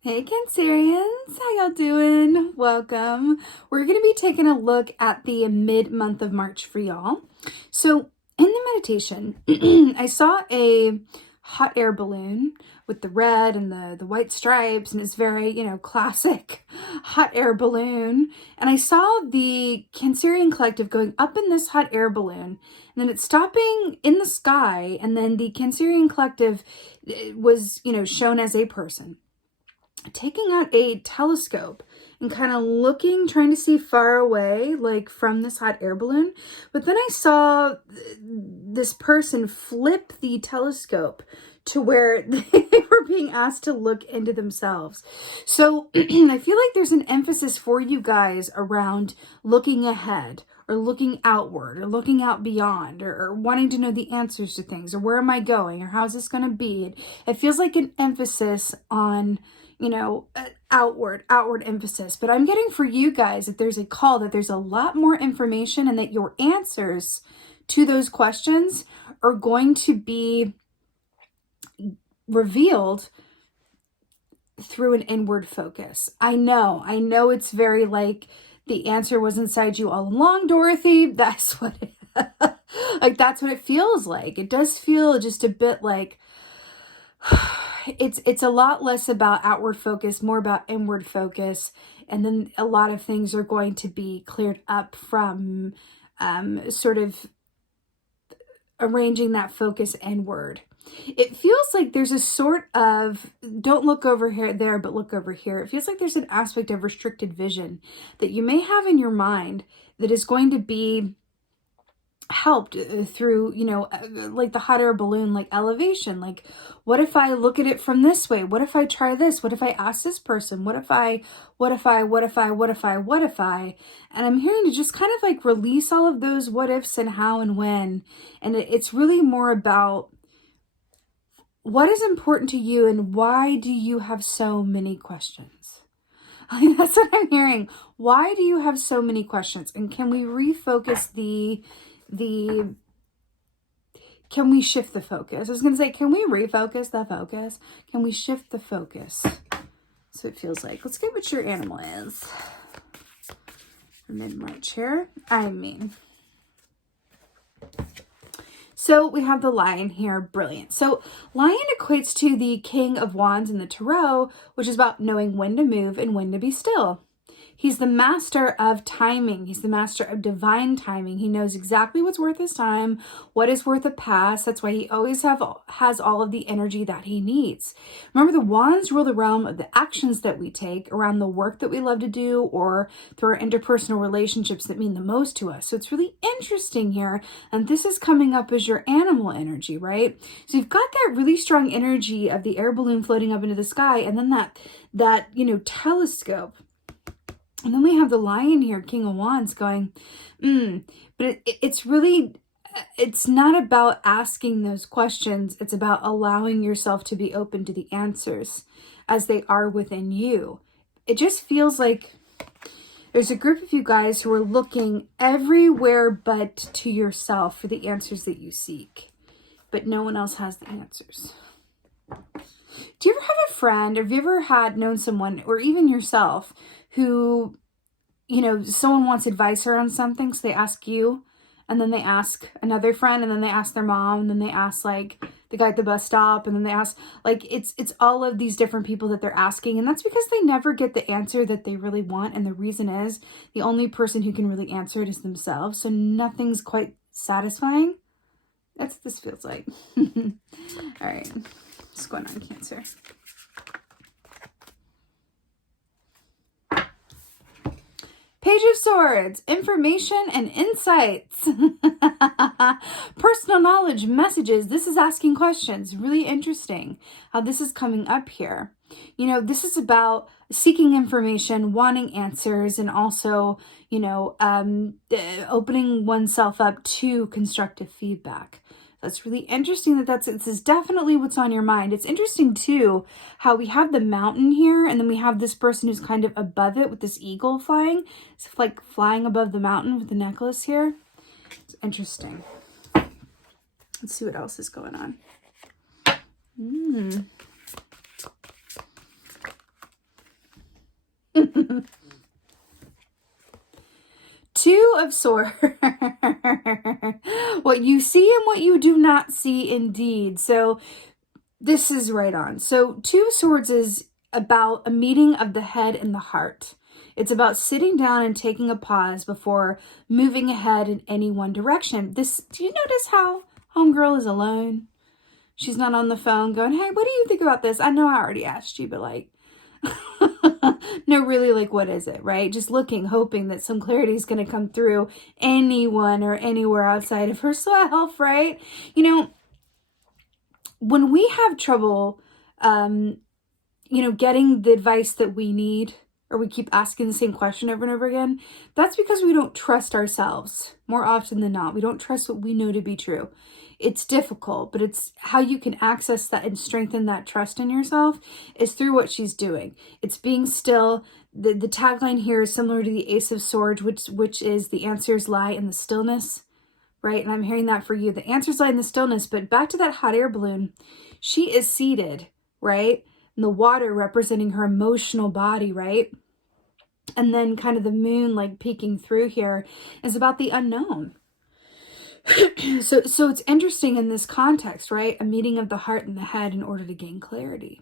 Hey Cancerians, how y'all doing? Welcome. We're going to be taking a look at the mid-month of March for y'all. So in the meditation, I saw a hot air balloon with the red and the white stripes, and it's very, classic hot air balloon. And I saw the Cancerian collective going up in this hot air balloon, and then it's stopping in the sky, and then the Cancerian collective was, shown as a person taking out a telescope and kind of looking, trying to see far away, like from this hot air balloon. But then I saw this person flip the telescope to where they were being asked to look into themselves. So I feel like there's an emphasis for you guys around looking ahead, or looking outward, or looking out beyond, or wanting to know the answers to things, or where am I going, or how's this going to be. It feels like an emphasis on outward emphasis. But I'm getting for you guys that there's a call, that there's a lot more information, and that your answers to those questions are going to be revealed through an inward focus. I know it's very like the answer was inside you all along, Dorothy. That's what that's what it feels like. It does feel just a bit like it's a lot less about outward focus, more about inward focus. And then a lot of things are going to be cleared up from sort of arranging that focus inward. It feels like there's a sort of, don't look over here there, but look over here. It feels like there's an aspect of restricted vision that you may have in your mind that is going to be helped through, like the hot air balloon, like elevation. Like, what if I look at it from this way? What if I try this? What if I ask this person? What if I? And I'm hearing to just kind of like release all of those what ifs and how and when. And it's really more about what is important to you and why do you have so many questions? That's what I'm hearing. Why do you have so many questions? And can we refocus can we shift the focus? I was going to say, can we refocus the focus? Can we shift the focus? So it feels like. Let's get what your animal is. Mid-March here. So we have the lion here. Brilliant. So lion equates to the King of Wands in the Tarot, which is about knowing when to move and when to be still. He's the master of timing. He's the master of divine timing. He knows exactly what's worth his time, what is worth a pass. That's why he always has all of the energy that he needs. Remember, the wands rule the realm of the actions that we take around the work that we love to do, or through our interpersonal relationships that mean the most to us. So it's really interesting here. And this is coming up as your animal energy, right? So you've got that really strong energy of the air balloon floating up into the sky, and then that telescope. And then we have the lion here, King of Wands, going, but it's really, it's not about asking those questions. It's about allowing yourself to be open to the answers as they are within you. It just feels like there's a group of you guys who are looking everywhere but to yourself for the answers that you seek, but no one else has the answers. Do you ever have a friend, or have you ever known someone, or even yourself, who, someone wants advice around something, so they ask you, and then they ask another friend, and then they ask their mom, and then they ask like the guy at the bus stop, and then they ask, like, it's all of these different people that they're asking, and that's because they never get the answer that they really want, and the reason is the only person who can really answer it is themselves, so nothing's quite satisfying. That's what this feels like. All right, what's going on, Cancer? Page of Swords, information and insights. Personal knowledge, messages. This is asking questions. Really interesting how this is coming up here. This is about seeking information, wanting answers, and also, opening oneself up to constructive feedback. That's really interesting this is definitely what's on your mind. It's interesting too how we have the mountain here, and then we have this person who's kind of above it with this eagle flying. It's like flying above the mountain with the necklace here. It's interesting. Let's see what else is going on. of Swords. What you see and what you do not see, indeed. So this is right on. So Two of Swords is about a meeting of the head and the heart. It's about sitting down and taking a pause before moving ahead in any one direction. Do you notice how homegirl is alone? She's not on the phone going, hey, what do you think about this? I know I already asked you, but like, no, really, like, what is it, right? Just looking, hoping that some clarity is going to come through anyone or anywhere outside of herself, right? You know, when we have trouble, getting the advice that we need, or we keep asking the same question over and over again, that's because we don't trust ourselves more often than not. We don't trust what we know to be true. It's difficult, but it's how you can access that and strengthen that trust in yourself is through what she's doing. It's being still. The tagline here is similar to the Ace of Swords, which is the answers lie in the stillness, right? And I'm hearing that for you. The answers lie in the stillness, but back to that hot air balloon, she is seated, right? And the water representing her emotional body, right? And then kind of the moon like peeking through here is about the unknown. So it's interesting in this context, right? A meeting of the heart and the head in order to gain clarity.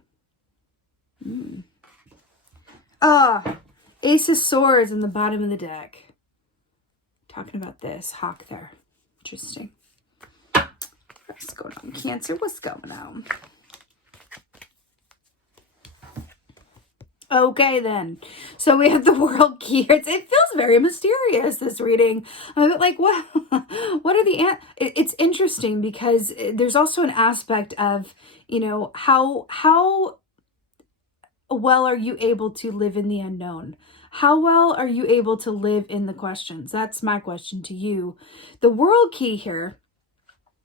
Ace of Swords in the bottom of the deck. Talking about this hawk there. Interesting. What's going on, Cancer? What's going on? Okay, then. So we have the world key. It feels very mysterious, this reading. I'm like, what are the... It's interesting because there's also an aspect of, how well are you able to live in the unknown? How well are you able to live in the questions? That's my question to you. The world key here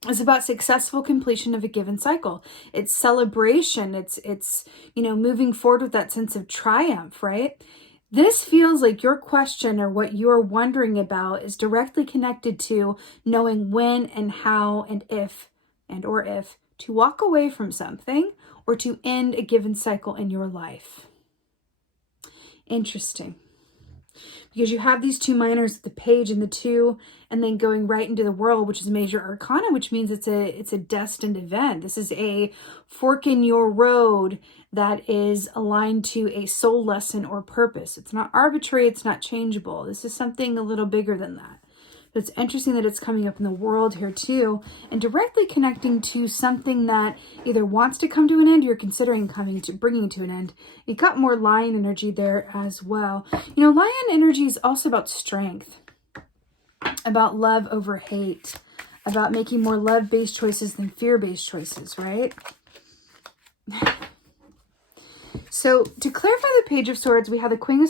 is about successful completion of a given cycle. It's celebration. It's moving forward with that sense of triumph, right? This feels like your question or what you're wondering about is directly connected to knowing when and how and if to walk away from something or to end a given cycle in your life. Interesting. Because you have these two minors, the page and the two, and then going right into the world, which is major arcana, which means it's a destined event. This is a fork in your road that is aligned to a soul lesson or purpose. It's not arbitrary. It's not changeable. This is something a little bigger than that. But it's interesting that it's coming up in the world here too, and directly connecting to something that either wants to come to an end or you're considering bringing to an end. You got more lion energy there as well. Lion energy is also about strength, about love over hate, about making more love-based choices than fear-based choices, right? So to clarify the Page of Swords, we have the Queen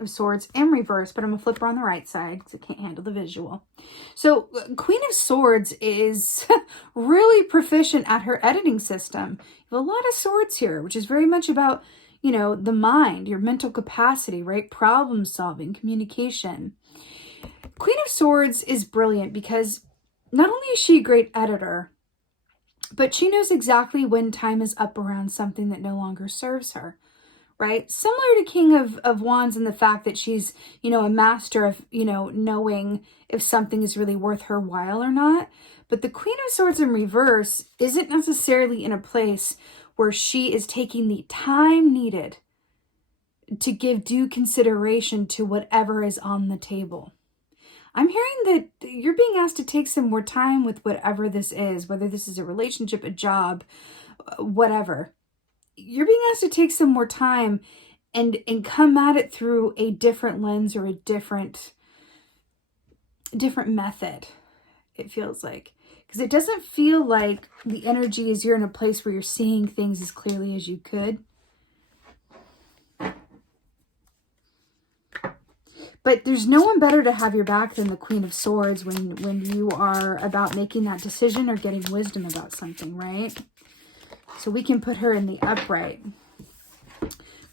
of Swords in reverse, but I'm going to flip her on the right side because I can't handle the visual. So Queen of Swords is really proficient at her editing system. You have a lot of swords here, which is very much about, the mind, your mental capacity, right? Problem solving, communication. Queen of Swords is brilliant because not only is she a great editor, but she knows exactly when time is up around something that no longer serves her, right? Similar to King of Wands in the fact that she's, a master of, knowing if something is really worth her while or not. But the Queen of Swords in reverse isn't necessarily in a place where she is taking the time needed to give due consideration to whatever is on the table. I'm hearing that you're being asked to take some more time with whatever this is, whether this is a relationship, a job, whatever. You're being asked to take some more time and come at it through a different lens or a different method, it feels like. Because it doesn't feel like the energy is you're in a place where you're seeing things as clearly as you could. But there's no one better to have your back than the Queen of Swords when you are about making that decision or getting wisdom about something, right? So we can put her in the upright.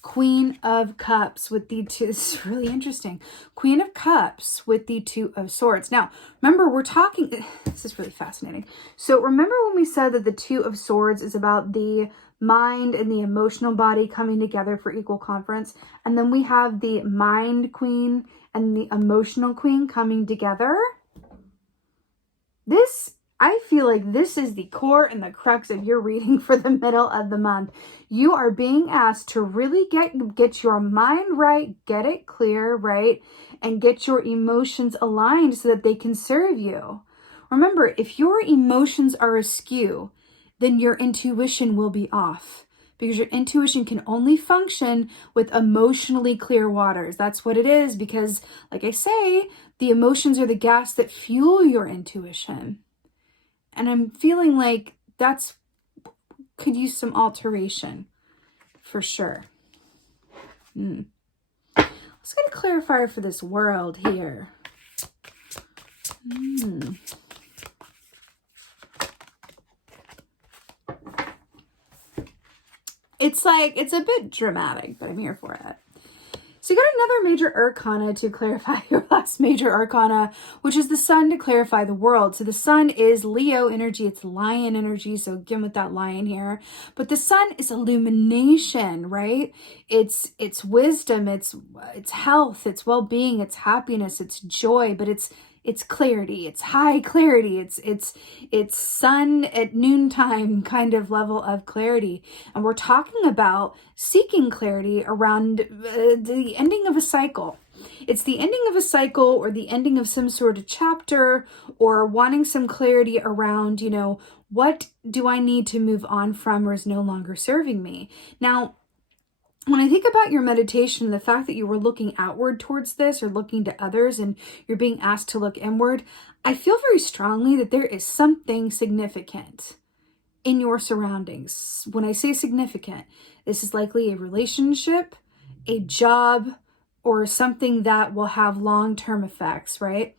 Queen of Cups with the two. This is really interesting. Queen of Cups with the Two of Swords. Now, remember, we're talking... This is really fascinating. So remember when we said that the Two of Swords is about the mind and the emotional body coming together for equal conference? And then we have the Mind Queen and the emotional queen coming together. This, I feel like this is the core and the crux of your reading for the middle of the month. You are being asked to really get your mind right, get it clear, right? And get your emotions aligned so that they can serve you. Remember, if your emotions are askew, then your intuition will be off, because your intuition can only function with emotionally clear waters. That's what it is, because like I say, the emotions are the gas that fuel your intuition. And I'm feeling like that's could use some alteration for sure. Let's get a clarifier for this world here. It's a bit dramatic, but I'm here for it. So you got another major arcana to clarify your last major arcana, which is the sun, to clarify the world. So the sun is Leo energy, it's lion energy. So again, with that lion here, but the sun is illumination, right? It's wisdom, it's health, it's well-being, it's happiness, it's joy, but it's clarity, it's high clarity, it's sun at noontime kind of level of clarity. And we're talking about seeking clarity around the ending of a cycle. It's the ending of a cycle, or the ending of some sort of chapter, or wanting some clarity around, what do I need to move on from, or is no longer serving me. Now, when I think about your meditation, the fact that you were looking outward towards this, or looking to others, and you're being asked to look inward, I feel very strongly that there is something significant in your surroundings. When I say significant, this is likely a relationship, a job, or something that will have long-term effects, right?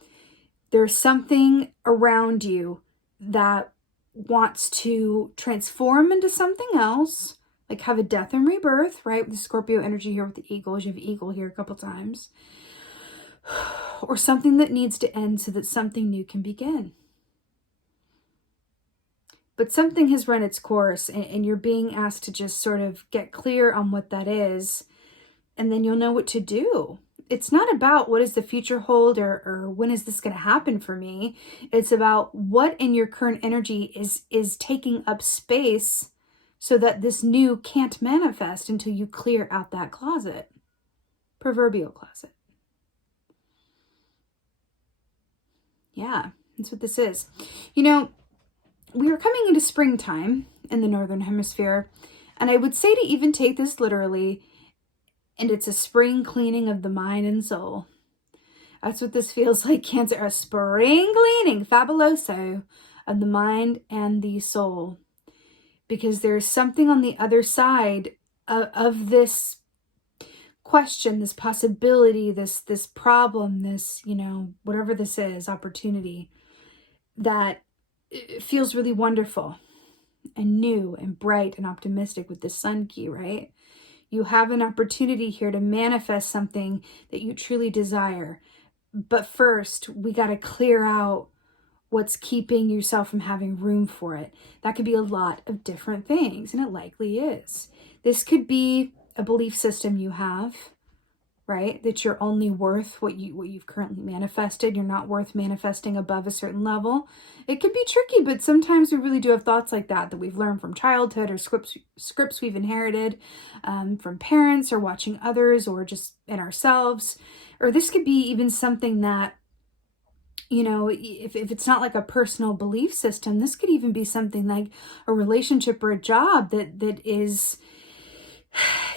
There's something around you that wants to transform into something else, like have a death and rebirth, right? With the Scorpio energy here with the eagles. You have eagle here a couple times. Or something that needs to end so that something new can begin. But something has run its course, and you're being asked to just sort of get clear on what that is, and then you'll know what to do. It's not about what does the future hold, or when is this going to happen for me. It's about what in your current energy is taking up space so that this new can't manifest until you clear out that closet. Proverbial closet. Yeah, that's what this is. We are coming into springtime in the Northern Hemisphere, and I would say to even take this literally, and it's a spring cleaning of the mind and soul. That's what this feels like, Cancer. A spring cleaning, fabuloso, of the mind and the soul. Because there's something on the other side of this question, this possibility, this problem, this, whatever this is, opportunity, that feels really wonderful and new and bright and optimistic with the sun key, right? You have an opportunity here to manifest something that you truly desire. But first, we got to clear out what's keeping yourself from having room for it. That could be a lot of different things, and it likely is. This could be a belief system you have, right? That you're only worth what you've currently manifested. You're not worth manifesting above a certain level. It can be tricky, but sometimes we really do have thoughts like that we've learned from childhood, or scripts we've inherited from parents, or watching others, or just in ourselves. Or this could be even something that, if it's not like a personal belief system, this could even be something like a relationship or a job that is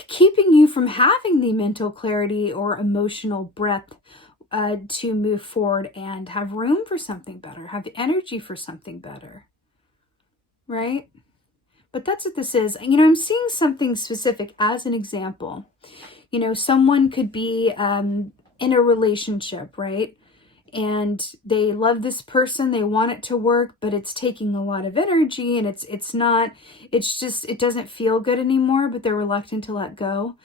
keeping you from having the mental clarity or emotional breadth to move forward and have room for something better, have energy for something better, right? But that's what this is. I'm seeing something specific as an example. Someone could be in a relationship, right? And they love this person, they want it to work, but it's taking a lot of energy, and it doesn't feel good anymore, but they're reluctant to let go.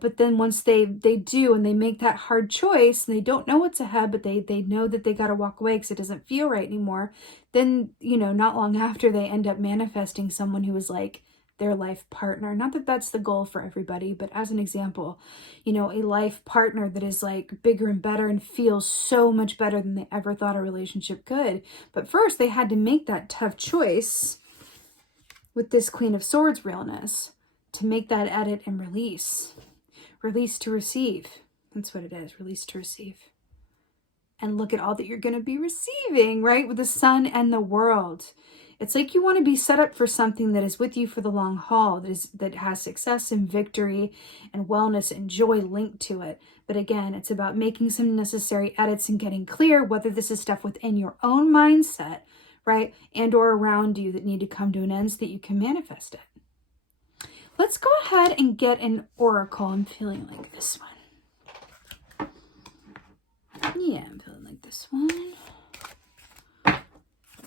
But then once they do, and they make that hard choice, and they don't know what's ahead, but they know that they got to walk away because it doesn't feel right anymore, then, not long after, they end up manifesting someone who is like their life partner. Not that that's the goal for everybody, but as an example, you know, a life partner that is like bigger and better and feels so much better than they ever thought a relationship could. But first they had to make that tough choice with this Queen of Swords realness to make that edit and release. Release to receive. That's what it is. Release to receive. And look at all that you're going to be receiving, right? With the sun and the world. It's like you want to be set up for something that is with you for the long haul, that has success and victory and wellness and joy linked to it. But again, it's about making some necessary edits and getting clear whether this is stuff within your own mindset, right? And or around you that need to come to an end so that you can manifest it. Let's go ahead and get an oracle. I'm feeling like this one. Yeah, I'm feeling like this one.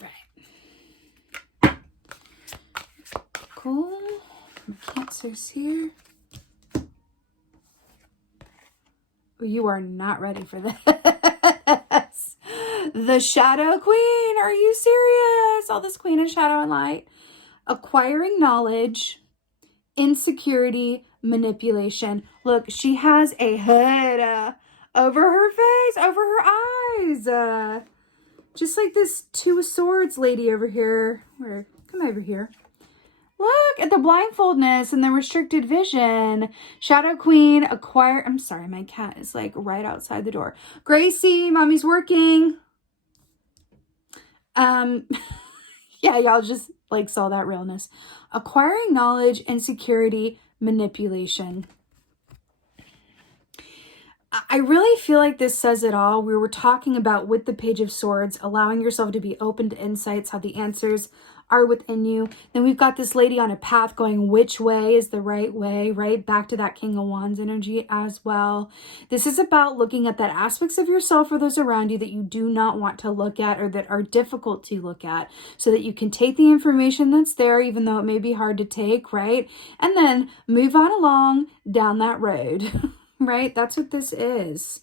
Right. Cool. Cancer's here. Oh, you are not ready for this. The Shadow Queen. Are you serious? All this Queen of Shadow and Light. Acquiring knowledge, insecurity, manipulation. Look, she has a hood over her face, over her eyes. Just like this Two of Swords lady over here. Come over here. Look at the blindfoldness and the restricted vision. Shadow Queen, I'm sorry, my cat is like right outside the door. Gracie, mommy's working. Yeah, y'all just like saw that realness. Acquiring knowledge, insecurity, manipulation. I really feel like this says it all. We were talking about with the Page of Swords, allowing yourself to be open to insights, how the answers are within you. Then we've got this lady on a path going, which way is the right way, right? Back to that King of Wands energy as well. This is about looking at that aspects of yourself or those around you that you do not want to look at or that are difficult to look at so that you can take the information that's there, even though it may be hard to take, right? And then move on along down that road. Right? That's what this is.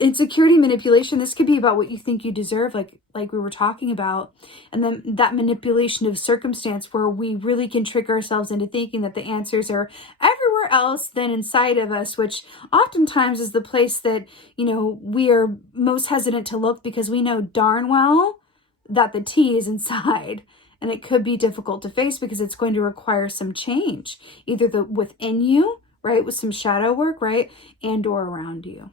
Insecurity, manipulation. This could be about what you think you deserve, like we were talking about. And then that manipulation of circumstance where we really can trick ourselves into thinking that the answers are everywhere else than inside of us, which oftentimes is the place that, you know, we are most hesitant to look because we know darn well that the tea is inside. And it could be difficult to face because it's going to require some change, either within you, right, with some shadow work, right, and or around you.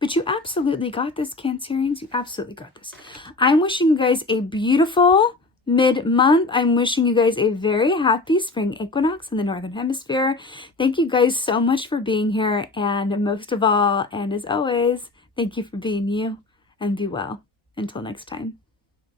But you absolutely got this, Cancerians. You absolutely got this. I'm wishing you guys a beautiful mid-month. I'm wishing you guys a very happy spring equinox in the Northern Hemisphere. Thank you guys so much for being here. And most of all, and as always, thank you for being you, and be well. Until next time.